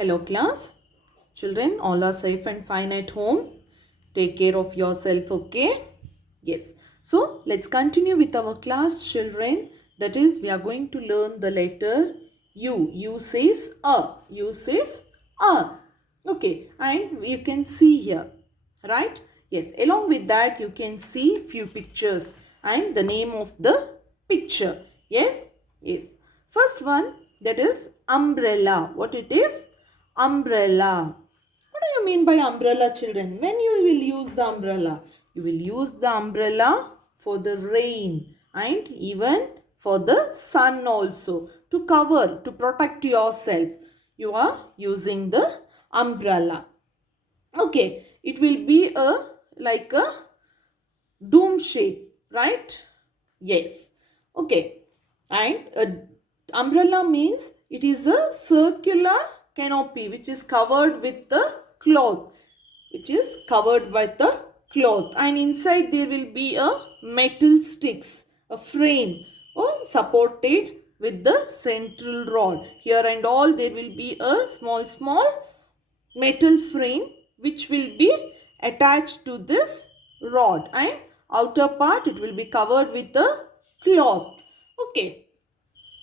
Hello class. Children, all are safe and fine at home. Take care of yourself, okay? Yes. So, let's continue with our class, children. That is, we are going to learn the letter U. U says A. U says A. Okay. And you can see here, right? Yes. Along with that, you can see few pictures and the name of the picture. Yes? Yes. First one, that is umbrella. What it is? Umbrella. What do you mean by umbrella, children? When you will use the umbrella? You will use the umbrella for the rain and even for the sun also. To cover, to protect yourself. You are using the umbrella. Okay. It will be like a dome shape, right? Yes. Okay. And umbrella means it is a circular canopy which is covered with the cloth. Which is covered by the cloth. And inside there will be a metal sticks, a frame or supported with the central rod. Here and all there will be a small metal frame which will be attached to this rod, and outer part it will be covered with the cloth. Okay,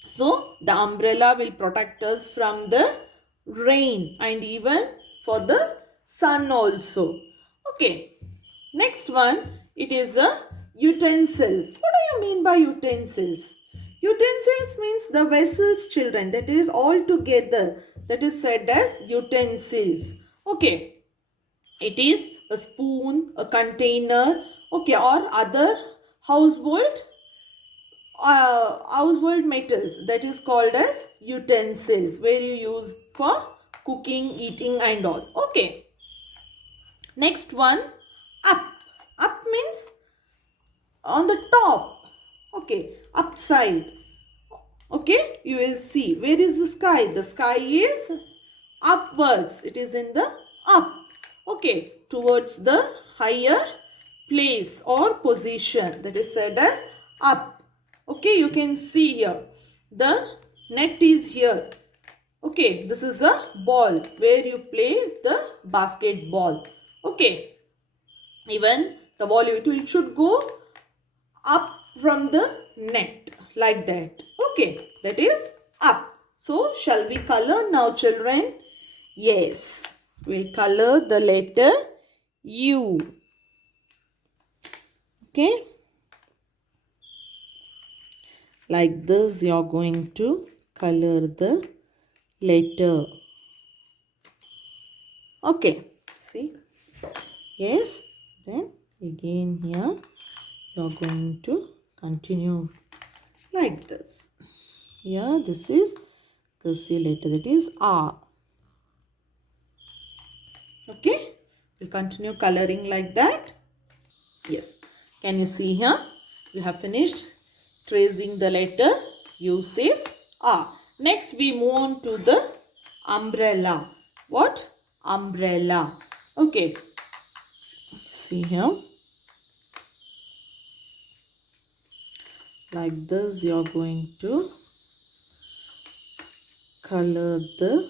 so the umbrella will protect us from the rain and even for the sun also. Okay, next one, it is a utensils. What do you mean by utensils? Utensils means the vessels, children, that is all together, that is said as utensils. Okay, it is a spoon, a container, okay, or other household metals, that is called as utensils, where you use for cooking, eating and all. Okay, next one, up. Up means on the top. Okay, upside. Okay, you will see where is the sky. The sky is upwards. It is in the up. Okay, towards the higher place or position, that is said as up. Okay, you can see here the net is here. Okay, this is a ball where you play the basketball. Okay, even the ball it should go up from the net like that. Okay, that is up. So shall we color now, children? Yes, we'll color the letter U. Okay, like this you are going to color the letter. Okay, see? Yes, then again here you are going to continue like this. Here this is cursive letter, that is R. Okay, we'll continue coloring like that. Yes, can you see here? We have finished tracing the letter U says R. Next we move on to the umbrella. What? Umbrella. Okay, see here. Like this you are going to color the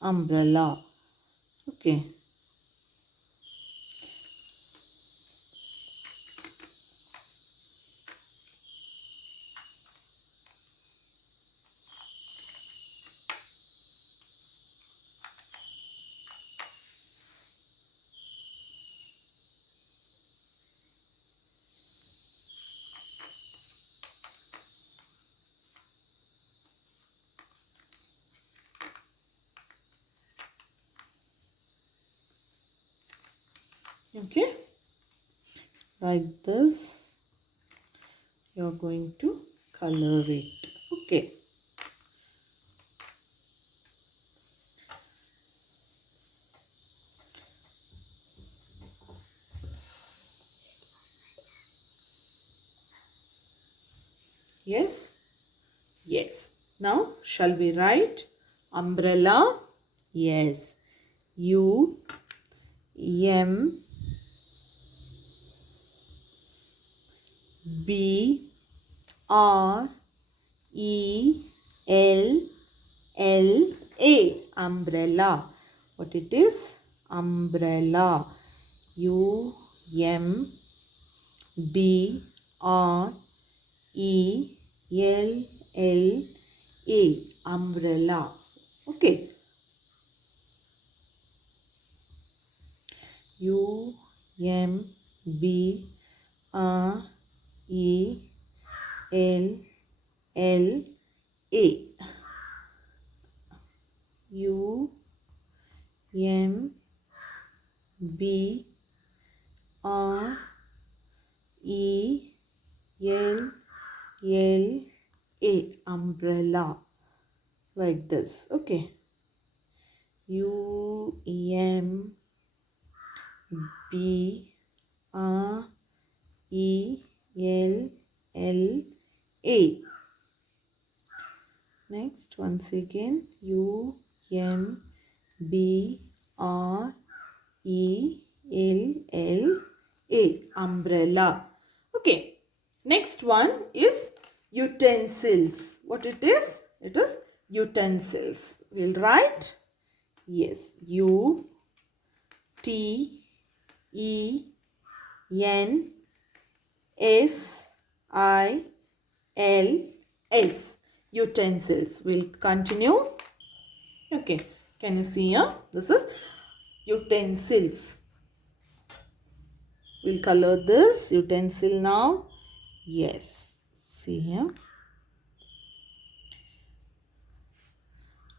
umbrella. Okay. Okay, like this you are going to color it. Okay, yes, yes. Now shall we write umbrella? Yes, U M B R E L L A, umbrella. What it is? Umbrella. umbrella. Umbrella. Okay. umbrella. Umbrella, like this. Okay. umbrella. Next, once again, umbrella. Umbrella. Okay. Next one is utensils. What it is? It is utensils. We'll write. Yes. utensils. Utensils. We'll continue. Okay. Can you see here? This is utensils. We'll color this utensil now. Yes. See here.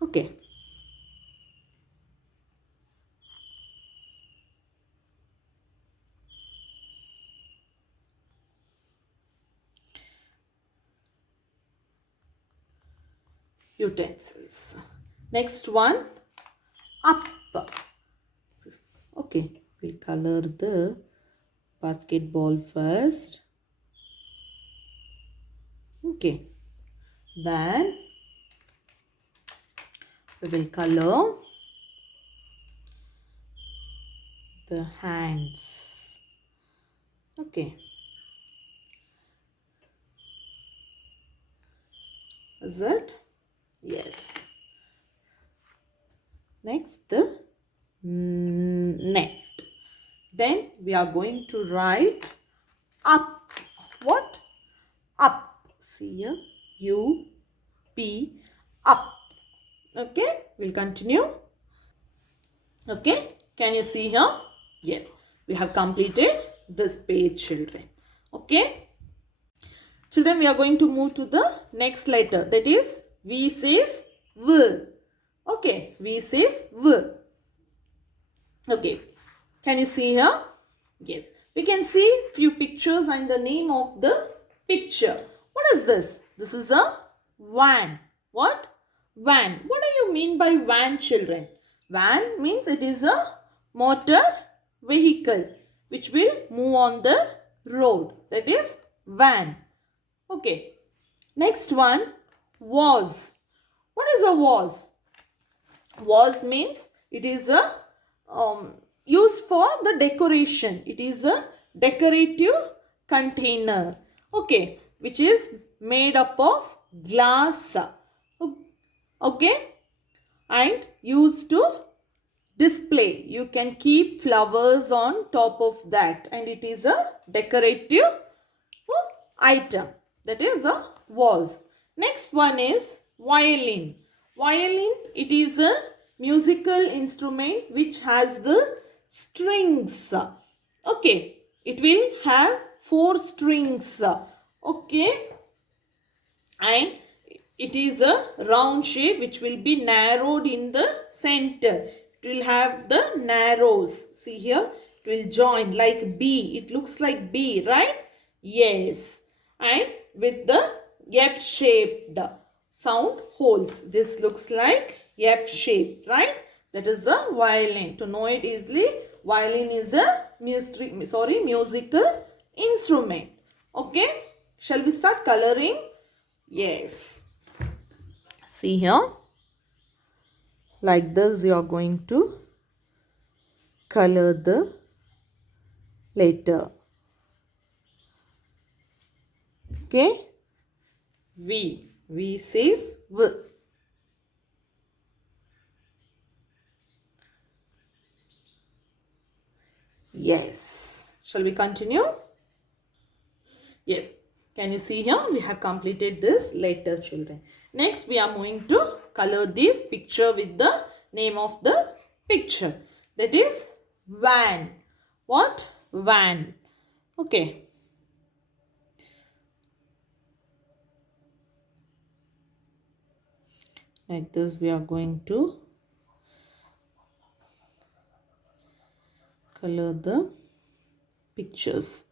Okay. Utensils. Next one, up. Okay, we'll color the basketball first. Okay, then we will color the hands. Okay. Is it? Yes. Next, the net. Then we are going to write up. What? Up. See here. U-P. Up. Okay. We'll continue. Okay. Can you see here? Yes. We have completed this page, children. Okay. Children, we are going to move to the next letter. That is, V says V. Okay. V says V. Okay. Can you see here? Yes. We can see few pictures and the name of the picture. What is this? This is a van. What? Van. What do you mean by van, children? Van means it is a motor vehicle which will move on the road. That is van. Okay. Next one, vase. What is a vase? Vase means it is a used for the decoration. It is a decorative container. Okay. Which is made up of glass. Okay. And used to display. You can keep flowers on top of that. And it is a decorative item. That is a vase. Next one is violin. Violin, it is a musical instrument which has the strings. Okay. It will have 4 strings. Okay. And it is a round shape which will be narrowed in the center. It will have the narrows. See here. It will join like B. It looks like B, right? Yes. And with the F-shaped sound holes. This looks like F-shaped, right? That is a violin. To know it easily, violin is a musical instrument. Okay. Shall we start coloring? Yes. See here. Like this you are going to color the letter. Okay. V. V says V. Yes. Shall we continue? Yes. Can you see here? We have completed this letter, children. Next, we are going to color this picture with the name of the picture. That is van. What? Van. Okay. Like this, we are going to color the pictures.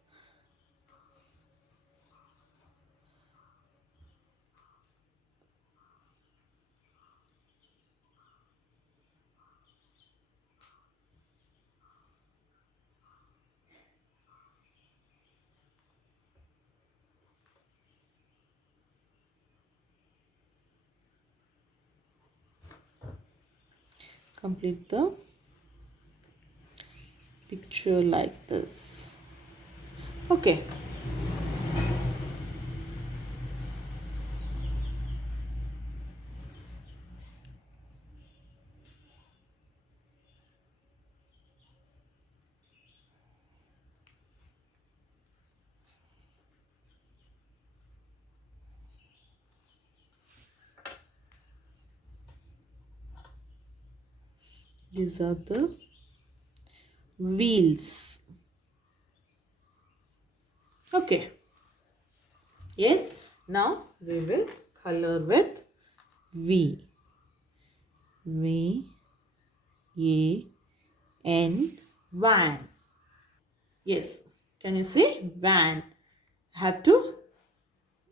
Complete the picture like this. Okay. These are the wheels. Okay. Yes. Now we will color with V. V, A, N, van. Yes. Can you see? Van. Have to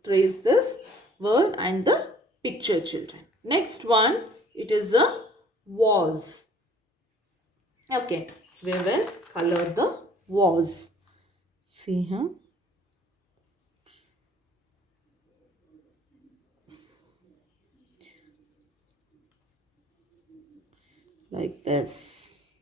trace this word and the picture, children. Next one, it is a was. Okay. We will color the was. See here. Like this.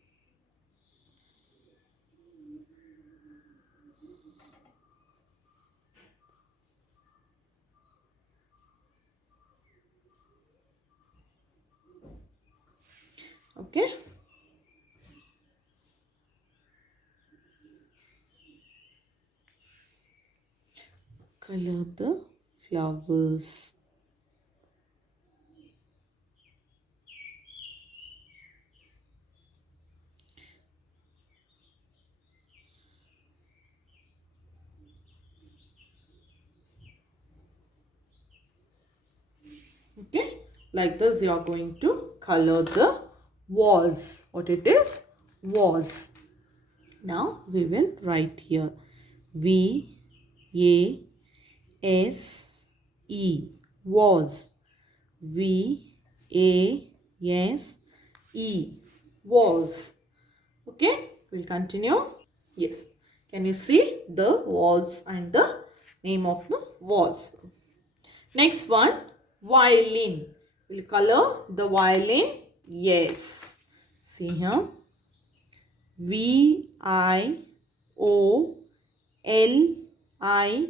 Okay. Color the flowers. Okay. Like this you are going to color the was. What it is? Was. Now we will write here V A S E, was. V A S E, was. Okay, we'll continue. Yes, can you see the was and the name of the was? Next one, violin. We'll color the violin. Yes, see here. V I O L I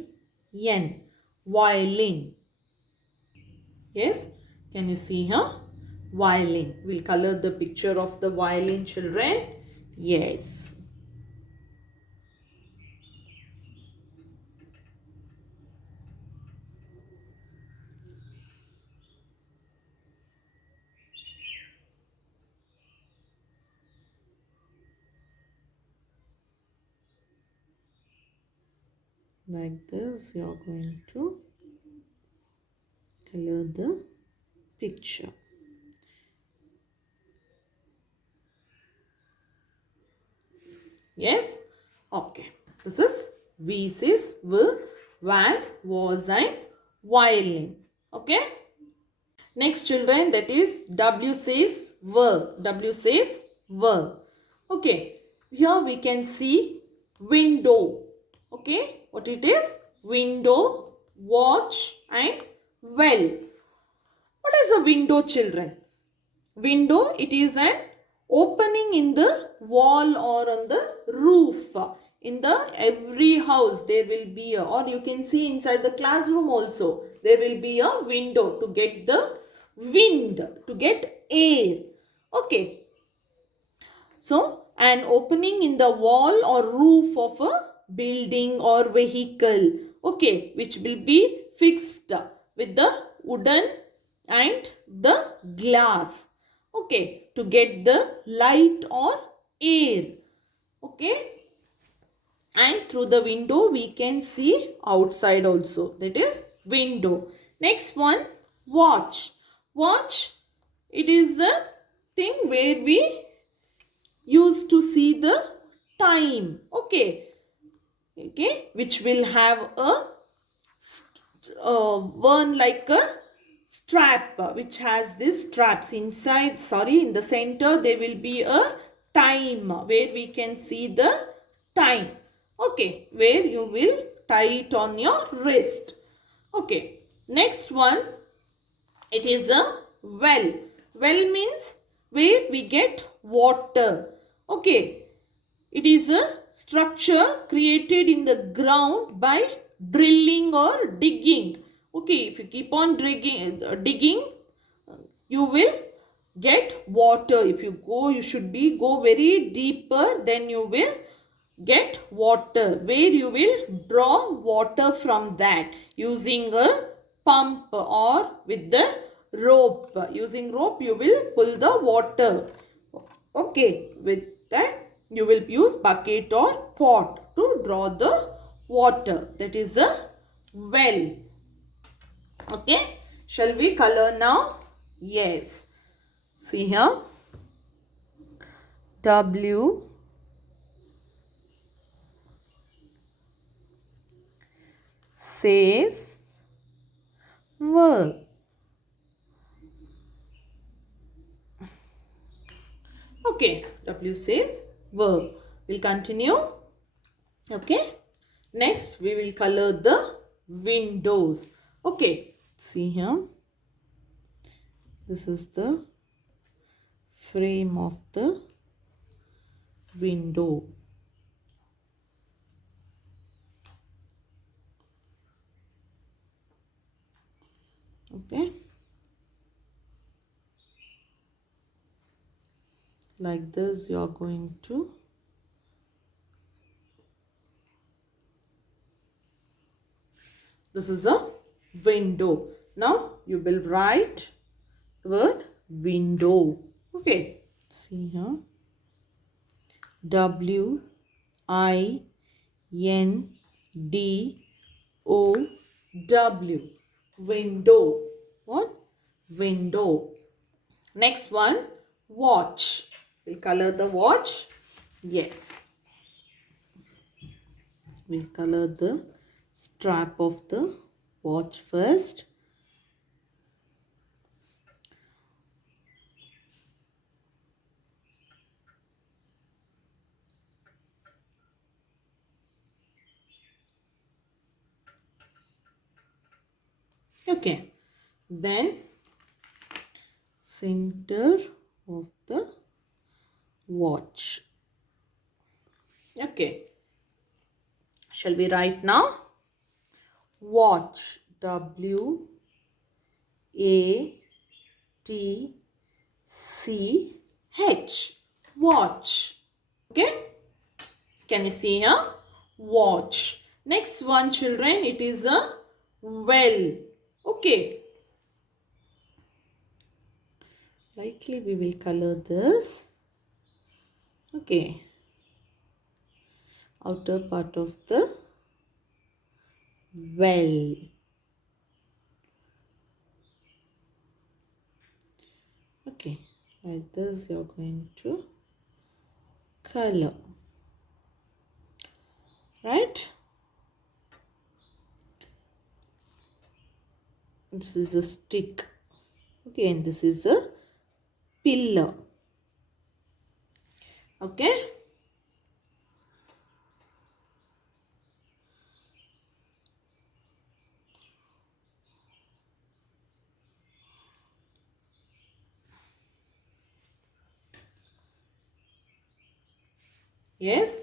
N, violin. Yes, can you see here? Violin. We'll color the picture of the violin, children. Yes. Like this, you are going to color the picture. Yes? Okay. This is V says V, van, was and violin. Okay? Next, children, that is W says were. W says were. Okay. Here we can see window. Okay. What it is? Window, watch and well. What is a window, children? Window, it is an opening in the wall or on the roof. In the every house there will be a, or you can see inside the classroom also, there will be a window to get the wind, to get air. Okay. So an opening in the wall or roof of a building or vehicle, okay, which will be fixed with the wooden and the glass, okay, to get the light or air, okay. And through the window we can see outside also, that is window. Next one, watch. Watch, it is the thing where we used to see the time, okay, okay, which will have a one like a strap, which has this straps inside, sorry, in the center there will be a time where we can see the time, okay, where you will tie it on your wrist, okay. Next one, it is a well. Well means where we get water, okay. It is a structure created in the ground by drilling or digging, okay. If you keep on digging, you will get water. If you go, you should be go very deeper, then you will get water, where you will draw water from that using a pump or with the rope. Using rope you will pull the water, okay. With that you will use bucket or pot to draw the water, that is a well, okay. Shall we color now? Yes, see here, W says work. Okay, W says verb. We'll continue. Okay. Next, we will color the windows. Okay. See here. This is the frame of the window. Okay. Like this, you are going to this is a window. Now you will write word window. Okay. See here. W I N D O W. Window. What? Window. Next one, watch. We'll color the watch. Yes. We'll color the strap of the watch first. Okay. Then center of the watch. Okay. Shall we write now? Watch. W A T C H. Watch. Okay. Can you see here? Watch. Next one, children, it is a well. Okay. Lightly we will color this. Okay. Outer part of the well. Okay. Like this you are going to color. Right? This is a stick. Okay. And this is a pillar. Okay. Yes.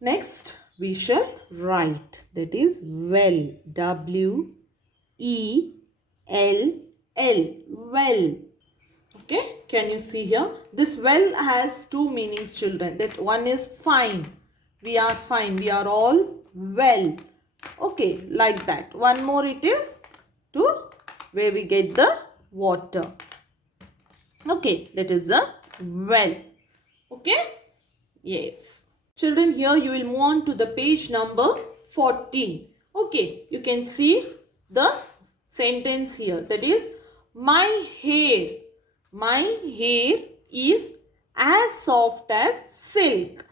Next we shall write, that is well. W E L L. Well. Okay, can you see here? This well has two meanings, children. That one is fine. We are fine. We are all well. Okay, like that. One more it is to where we get the water. Okay, that is a well. Okay, yes. Children, here you will move on to the page number 14. Okay, you can see the sentence here. That is, my hair is as soft as silk.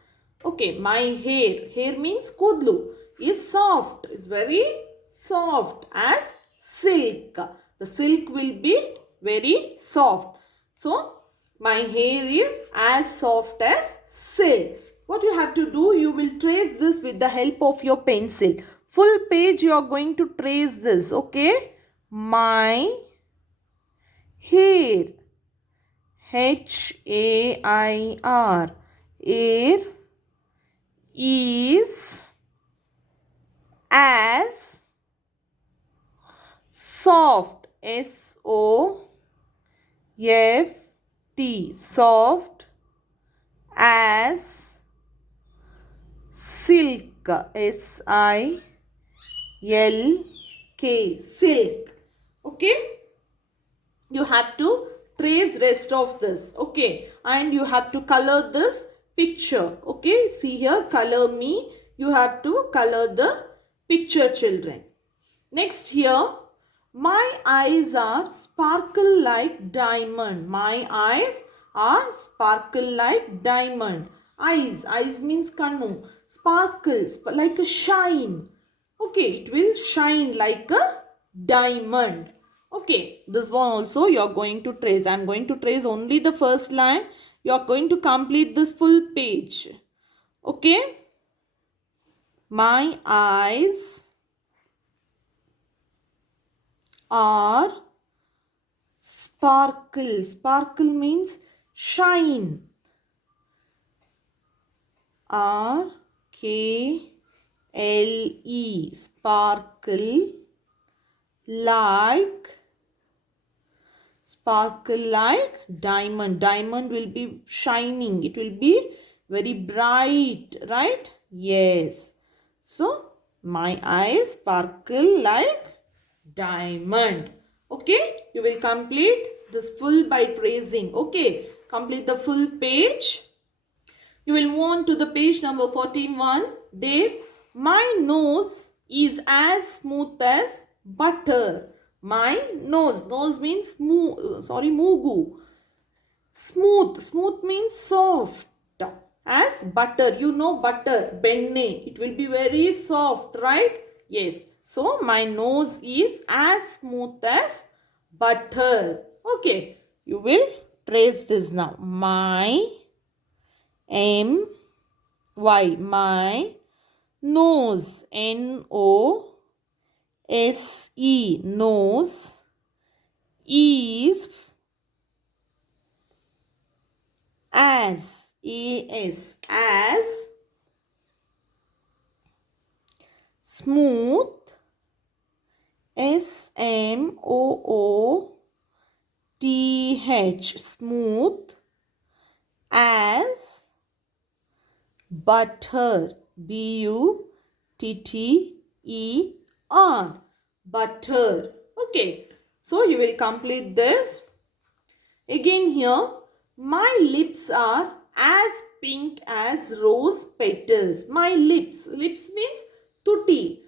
Okay, my hair means kudlu, is soft, is very soft as silk. The silk will be very soft. So, my hair is as soft as silk. What you have to do, you will trace this with the help of your pencil. Full page you are going to trace this, okay? My hair, H-A-I-R, hair is as soft, S-O-F-T, soft as silk, S-I-L-K, silk. Okay, you have to trace rest of this. Okay, and you have to color this picture. Okay, see here, color me. You have to color the picture, children. Next here, my eyes are sparkle like diamond. My eyes are sparkle like diamond. Eyes means kannu. Sparkles like a shine. Okay, it will shine like a diamond. Okay, this one also you are going to trace. I am going to trace only the first line. You are going to complete this full page. Okay, my eyes are sparkle. Sparkle means shine. R-K-L-E. Sparkle like diamond. Diamond will be shining. It will be very bright, right? Yes. So, my eyes sparkle like diamond. Okay, you will complete this full by tracing. Okay, complete the full page. You will move on to the page number 41. There, my nose is as smooth as butter. My nose means mugu. Smooth means soft. As butter, you know butter, benne. It will be very soft, right? Yes. So, my nose is as smooth as butter. Okay. You will trace this now. My my nose, N-O-S-E, nose is as smooth, S-M-O-O-T-H, smooth as butter, B-U-T-T-E-R, butter. Okay, so you will complete this. Again here, my lips are as pink as rose petals. My lips means tutti,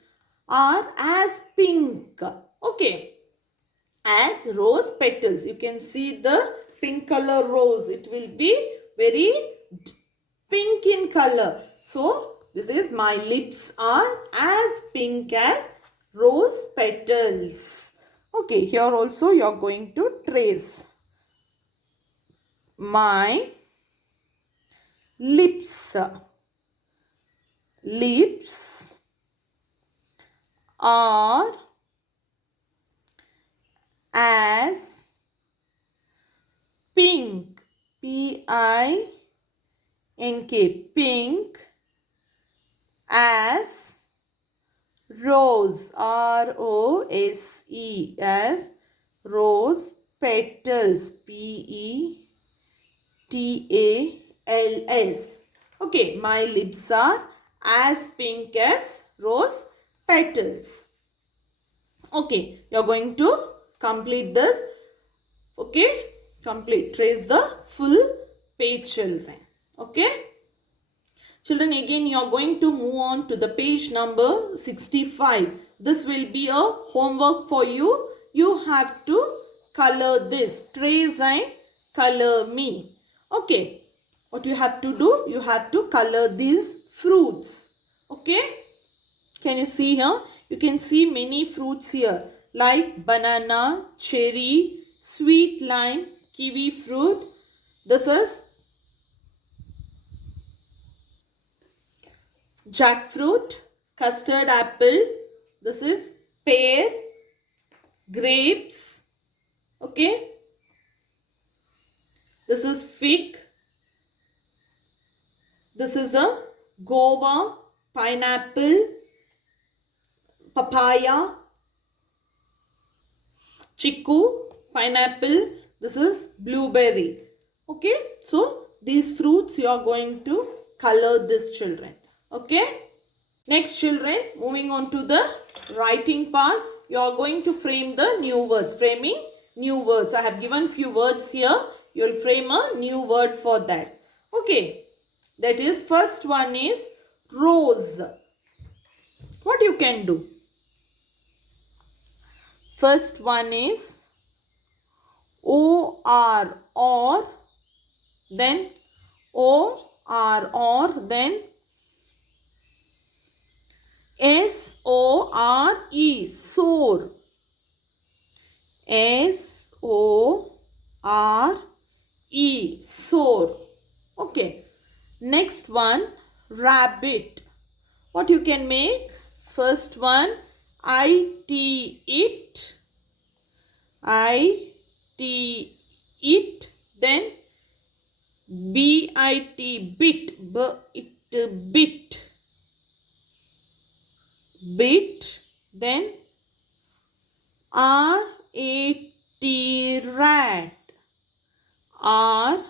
are as pink. Okay, as rose petals. You can see the pink color rose. It will be very pink in color. So, this is my lips are as pink as rose petals. Okay, here also you are going to trace. My lips are as pink, P-I-N-K, pink as rose, R-O-S-E, as rose petals. Petals. Okay, my lips are as pink as rose petals. Okay, you are going to complete this. Okay, complete. Trace the full page, children. Okay. Children, again you are going to move on to the page number 65. This will be a homework for you. You have to color this. Trace and color me. Okay. What you have to do? You have to color these fruits. Okay. Can you see here? You can see many fruits here like banana, cherry, sweet lime, kiwi fruit. This is jackfruit, custard apple. This is pear, grapes. Okay. This is fig. This is a guava, pineapple, papaya, chiku, pineapple. This is blueberry. Okay. So these fruits you are going to color this, children. Okay. Next, children, moving on to the writing part, you are going to frame the new words. Framing new words. I have given few words here. You will frame a new word for that. Okay. That is, first one is rose. What you can do? First one is O-R, or, then O-R, or, then S-O-R-E, soar. S-O-R-E, soar. Okay. Next one, rabbit. What you can make? First one, I-T, it. I-T, it. Then B-I-T, bit. B-it, bit. Bit. Then R-A-T, rat. R-A-T,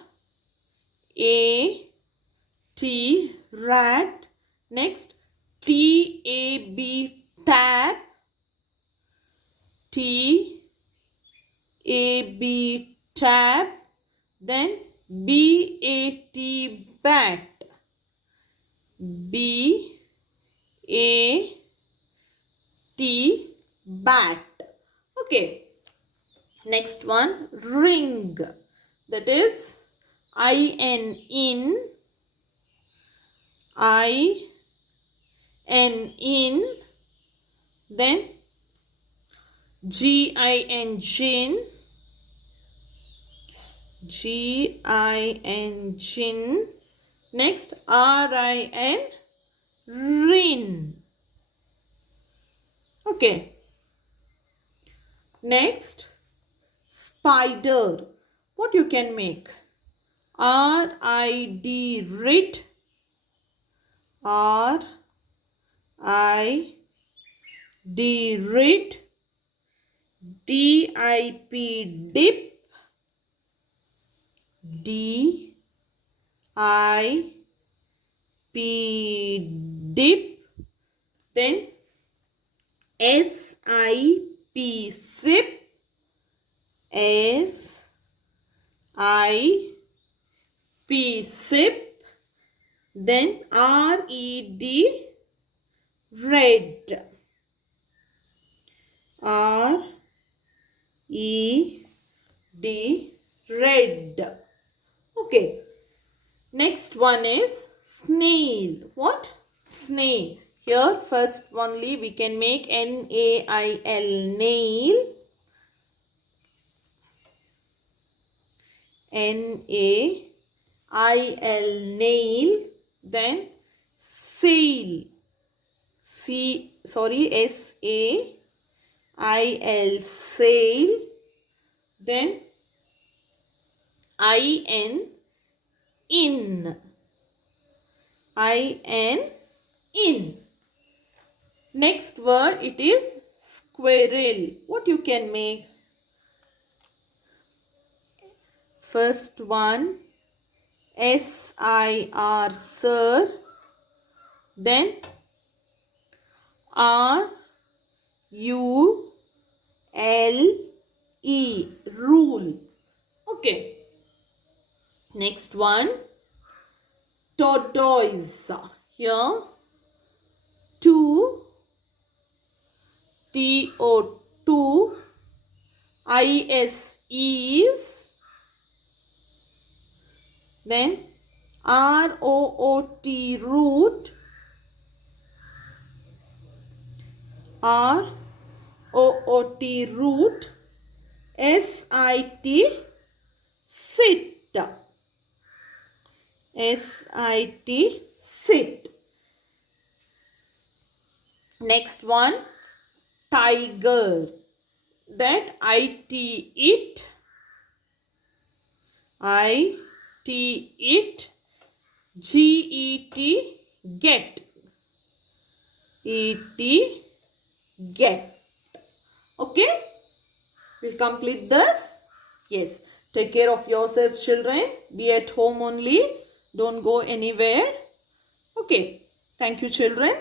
rat. Next, T-A-B, tab. T-A-B, tab. Then B-A-T, bat. B-A-T, bat. Okay. Next one, ring. That is I-N, in. I-N, in. Then G-I-N, gin. G-I-N, gin. Next, R-I-N, rin. Okay. Next, spider. What you can make? R-I-D, rid. R-I-D, rid. D-I-P, dip. D-I-P, dip. Then S-I-P, sip. S-I-P, sip. Then R-E-D, red. R-E-D, red. Okay. Next one is snail. What? Snail. Here first only we can make N-A-I-L, nail. N-A-I-L, nail. Then sail. S-A-I-L, sail. Then I-N, in. I-N, in. Next word, it is squirrel. What you can make? First one, SIR, sir. Then RULE, rule. Okay. Next one, tortoise. Here, two, TO2, IS, is. Then ROOT, root. ROOT, root. SIT, sit. SIT, sit. Next one, tiger. That IT, it. IT, it. GET, get. ET, get. Okay. We'll complete this. Yes. Take care of yourselves, children. Be at home only. Don't go anywhere. Okay. Thank you, children.